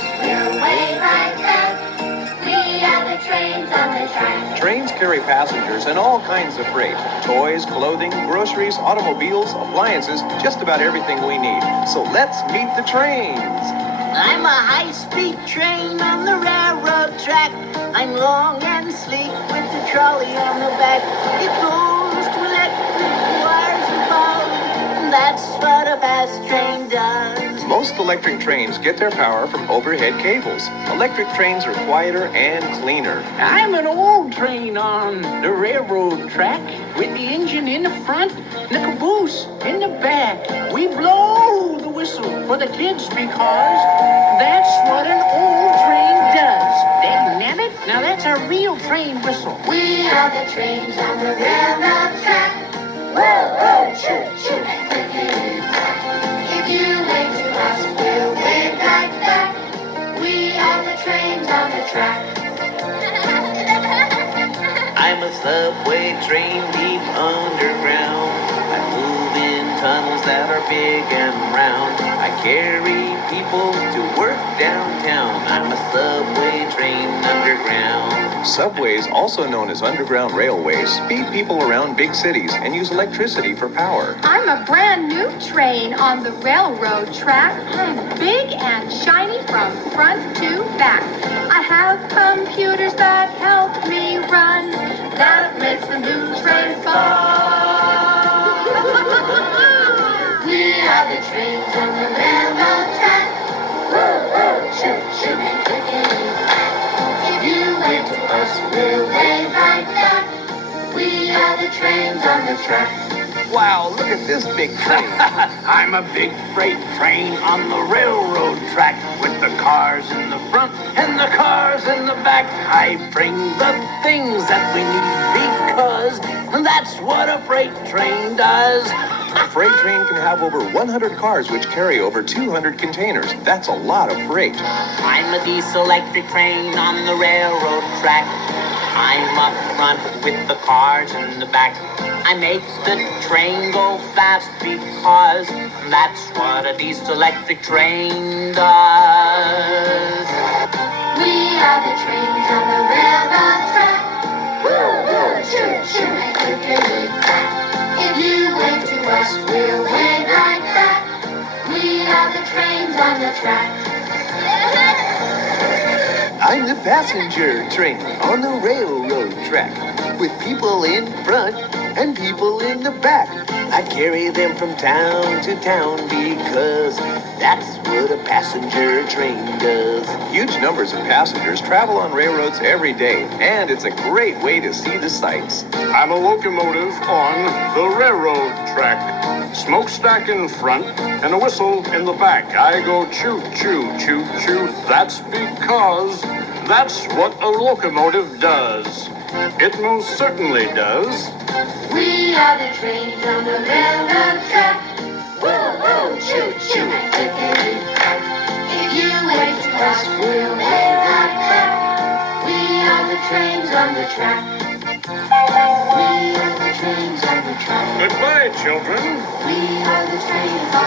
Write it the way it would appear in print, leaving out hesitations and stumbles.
us, we'll wave right back. We are the trains on the track. Trains carry passengers and all kinds of freight. Toys, clothing, groceries, automobiles, appliances, just about everything we need. So let's meet the trains. I'm a high-speed train on the railroad track. I'm long and sleek with the trolley on the back. It goes to electric wires above. That's what a fast train does. Most electric trains get their power from overhead cables. Electric trains are quieter and cleaner. I'm an old train on the railroad track with the engine in the front and the caboose in the back. We blow the whistle for the kids because that's what an old train does. Dang it, now that's a real train whistle. We are the trains on the railroad track. Whoa, whoa, choo, choo, and clickety-clack. If you wave to us, we'll wave right back. We are the trains on the track. I'm a subway train deep underground. I move in tunnels that are big and round. I carry people to work downtown. I'm a subway train underground. Subways, also known as underground railways, speed people around big cities and use electricity for power. I'm a brand new train on the railroad track. I'm big and shiny from front to back. I have computers that help me run. That makes the new train fun. We are the trains on the railroad track. Whoa, whoa, choo, choo, and clickety-clack. If you wave to us, we'll wave right back. We are the trains on the track. Wow, look at this big train. I'm a big freight train on the railroad track with the cars in the front and the cars in the back. I bring the things that we need because that's what a freight train does. A freight train can have over 100 cars which carry over 200 containers. That's a lot of freight. I'm a diesel-electric train on the railroad track. I'm up front with the cars in the back. I make the train go fast because that's what a diesel-electric train does. We are the trains on the railroad track. Woo, woo, choo, choo, and clickety-clack. If you wave to us, we'll wave right back. We are the trains on the track. I'm the passenger train on the railroad track with people in front and people in the back. I carry them from town to town because that's what a passenger train does. Huge numbers of passengers travel on railroads every day, and it's a great way to see the sights. I'm a locomotive on the railroad track. Smokestack in front and a whistle in the back. I go choo, choo, choo, choo. That's because that's what a locomotive does. It most certainly does. We are the trains on the railroad track. Woo, woo, choo, choo, and clickety-clack. If you wave to us, we'll wave right back. We are the trains on the track. We are the trains on the track. Goodbye, children. We are the trains on